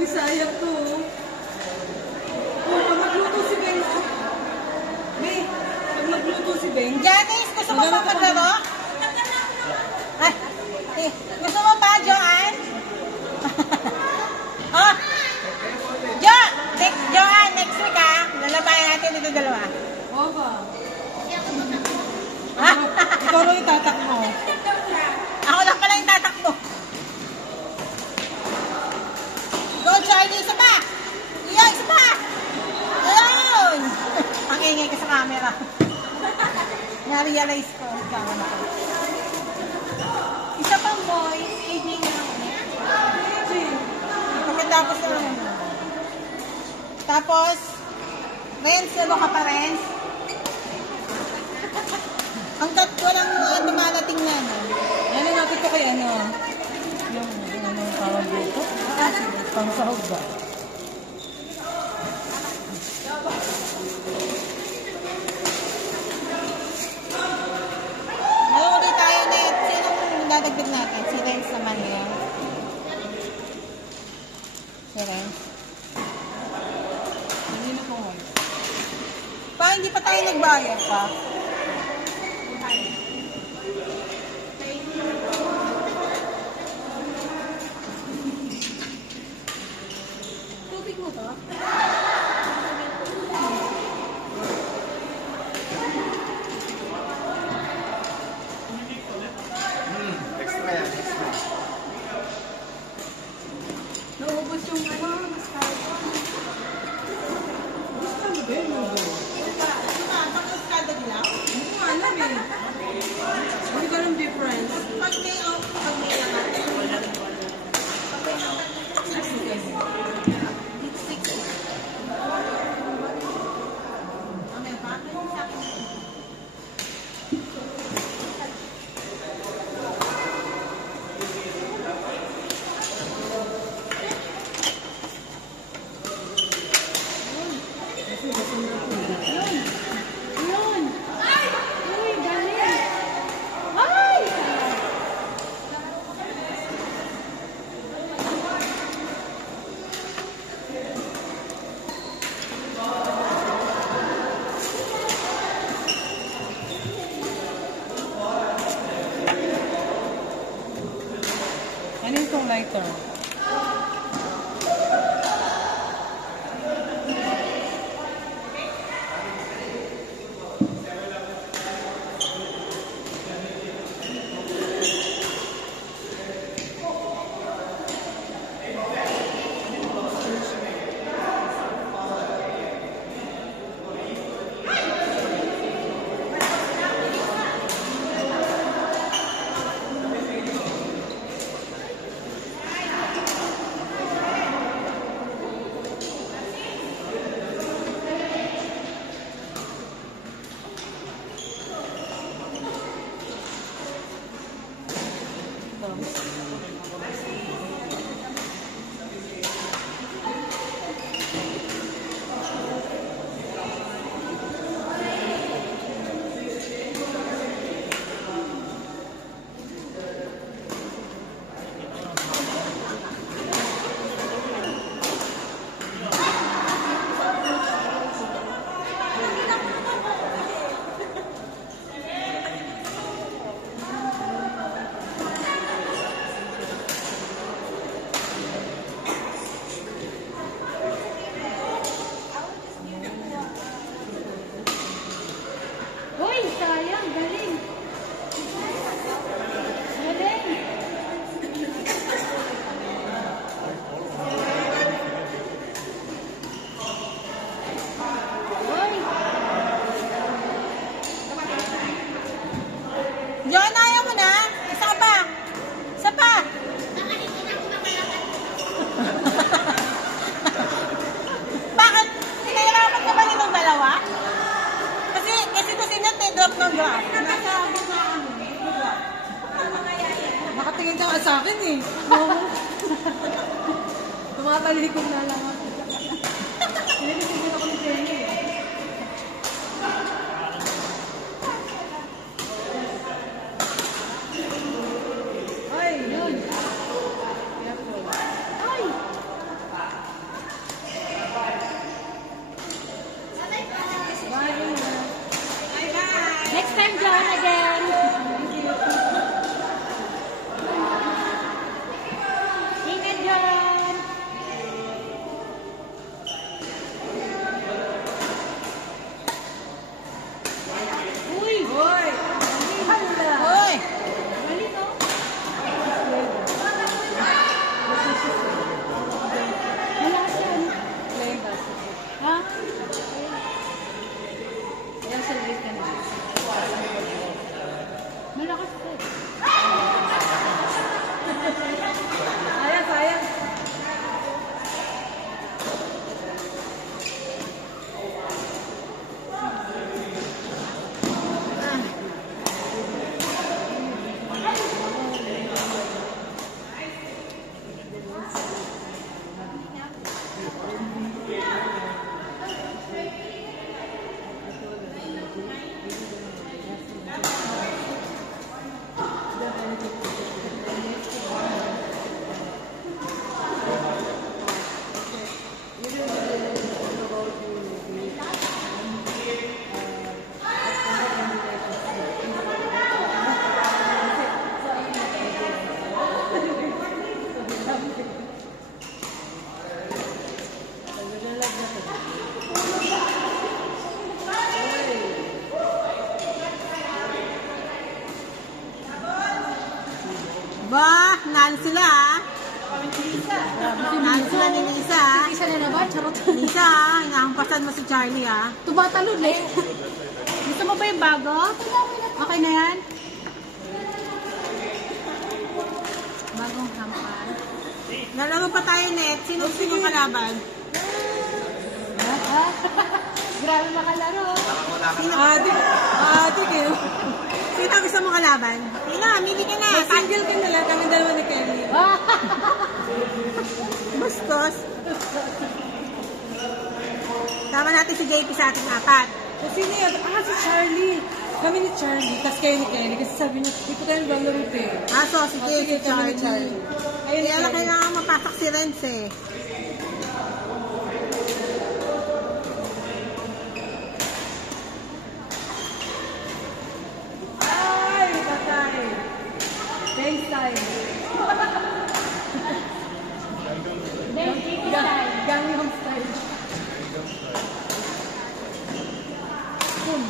Bisaya to. Pag magluto si Beng. May, pag magluto si Beng. Janice, gusto mo pa maglaro? Gusto mo pa, Joanne? Oh! Joanne, next week lalabayan natin dito dalawa. Oo ba? Ikaw rin itatakbo. Ako lang pala yung tatakbo. Go, Charlie! Isa pa! Iyo, isa pa! Ayun! Ang ingay ka sa camera. Na-realize ko. Isa pang boy, evening na lang ulit. Pagkatapos na lang ulit. Tapos, Renz, ano ka pa, Renz? Hanggat walang dumarating na, no? Ano natin ito kay ano? Yung ano tawag dito? Pangsahog ba? Ulit tayo na. Sinong dadagdag natin? Si Renz naman yan. Si Renz. Hindi na po. Hindi pa tayo nagbayad pa. Tubig mo to? Extra yan, extra. Naubos yung ano, mascara. Gusto mo ba yun? Pag-escalda nila? Hindi ko alam eh. Hindi ko alam difference. Pag may natin. Ano itong lighter? Nakatingin ka sa akin eh. Tumatalikod na lang ako. Pinipisigil ako ni Jenny eh. Malakas ko. Sayang, sayang. Ba, nan sila ah. Nan sila ni Lisa ah. Isa na naman, charot. Lisa ah, inahampasan mo si Charlie ah. Tumatalon eh. Gusto mo ba yung bago? Okay na yan? Bagong hampan. Nalaro pa tayo net. Sino kalaban? Grabe makalaro. Sino? Ate kayo. Sino gusto mo kalaban? Sino? Mili ka na. Single ka na lang, kami dalawa ni Kelly. Bastos. Tama natin si JP sa ating apat. O sino yan? Si Charlie. Kami ni Charlie, tapos kayo ni Kelly. Kasi sabi niya, di ko tayo lalaro eh. Si O, JP sige, kami ni Charlie. Ayun, Kaya lang kailangan mapasok si Renz eh. Ay, patay. Thanks time. Gangnam style. Boom.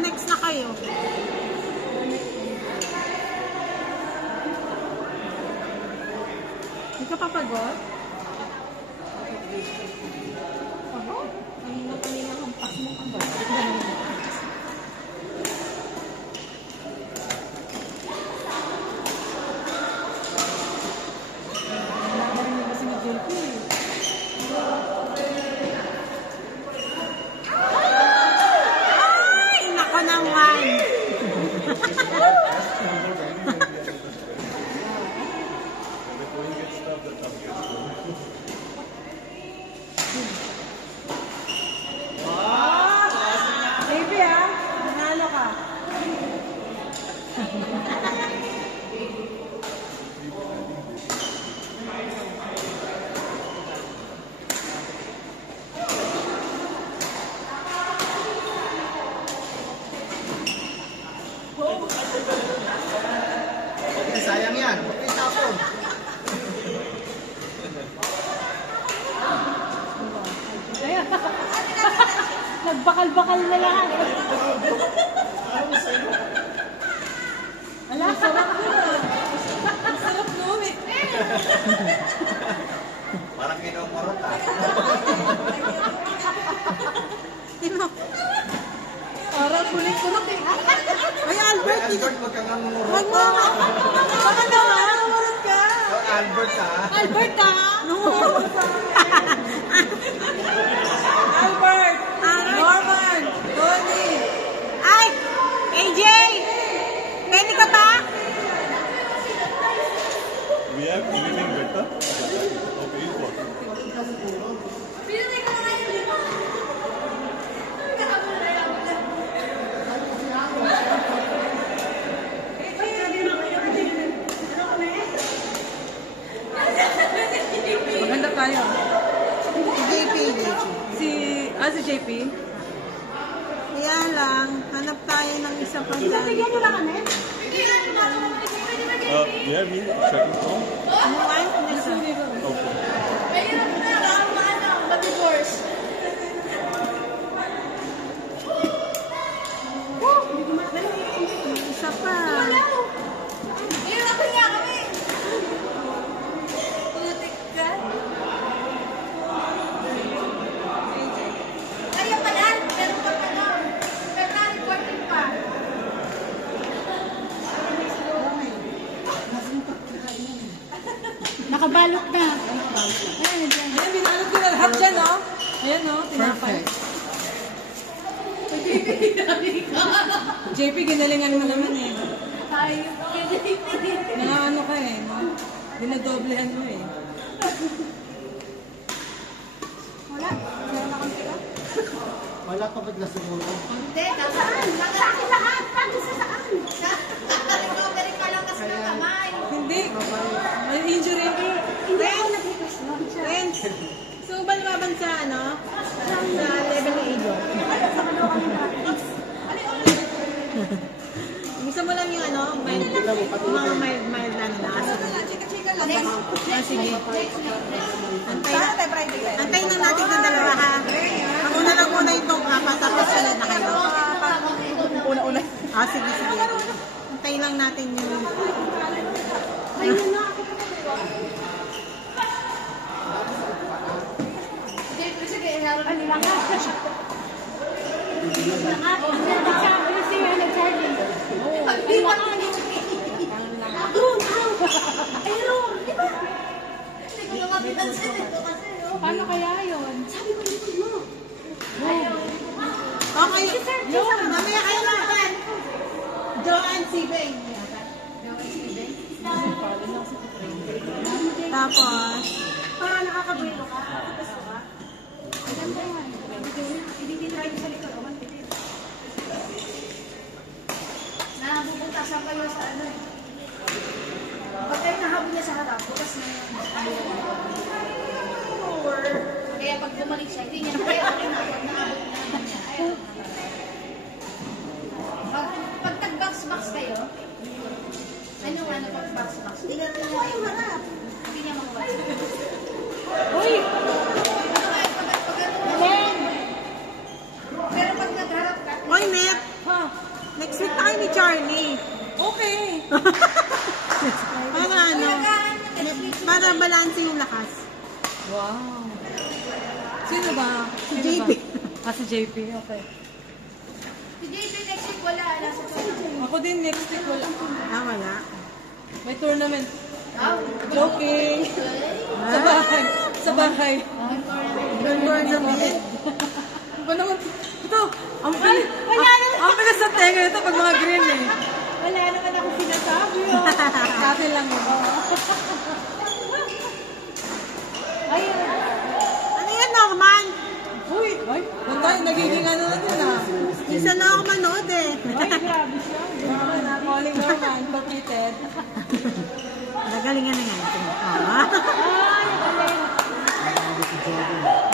Next na kayo. Hindi ka papagod? Kanina hampas mo ka ba? Narinig kasi ni JP. Ay! Nako naman! JP ah, nanalo ka. Okay, sayang yan. Okay, tapon. Ayan. Nagbakal-bakal na lang. Ala, sarap nun ah. Sarap nun eh. Parang kinumurot ah. Sino? Parang kulit-kulot eh. Ay, Albert! Albert, wag kang namumurot. Wag mo! Baka naman, namarot ka. Albert ah. Albert ka. Albert! Norman. Tony. Ay! AJ! Pwede ka pa? We have anything better? Okay, what? tayo? JP. Si JP? Kaya lang, hanap tayo ng isa pa dyan. Bigyan mo lang kami. Yeah, me, second phone. Ano ay? Nasa. Okay. Isa pa. Nakabalot na. Ayan, binalot ko na lahat dyan, oh. Ayan, oh, tinapay. JP, ginalingan mo naman eh. Ano ka eh, no? Dinadoblehan mo eh. Wala pa ba siguro? Hindi, saan? Saan lahat? Paano sa saan? Recovery ka lang kasi ng kamay. Hindi. May injury. Hindi ako nag-request nun. Ren, so ba lumaban sa ano? Sa level na ego? Gusto mo lang yung ano? Mga mild na nasa. Sige. Antayin lang natin ng dalawa ha. Ako na lang muna itong apat tapos sunod na kayo. Una-una. Sige. Antayin lang natin yung... Paano kaya yun? Sabi ko likod mo. Okay. Mamaya kayo lang. Joanne Sibeng. Tapos, Para nakakabuelo ka. Gusto ka? Maganda yan. Hindi-try mo sa likod. Nabubutasan kayo sa ano eh. Pag kayo nahabol niya sa harap, bukas na yun. Kaya pag bumalik siya, hindi niya na kaya nahabol na. Pag tag-box-box kayo, ano pag box-box? Hindi na kayo harap. Hindi niya makabalik. Uy! Pero pag nagharap ka, oy, Net. Next week tayo ni Charlie. Okay. Para ano? Para balanse yung lakas. Wow. Sino ba? Si JP. Si JP. Okay. si JP next week wala. Nasa Ako din next week wala. Wala. May tournament. Joking. Sa bahay. Sa bahay. Good tournament. Ano naman? Ito. Ang bilis sa tenga ito pag mga green eh. Wala naman ako sinasabi. Dati lang yun. Ayun. Ano yan, Norman? Uy! Ay! Bantay, nagiging ano na din ah. Isa na ako manood eh. Ay, grabe siya. Calling Norman, completed. Nagalingan na nga ito. Ay, galing.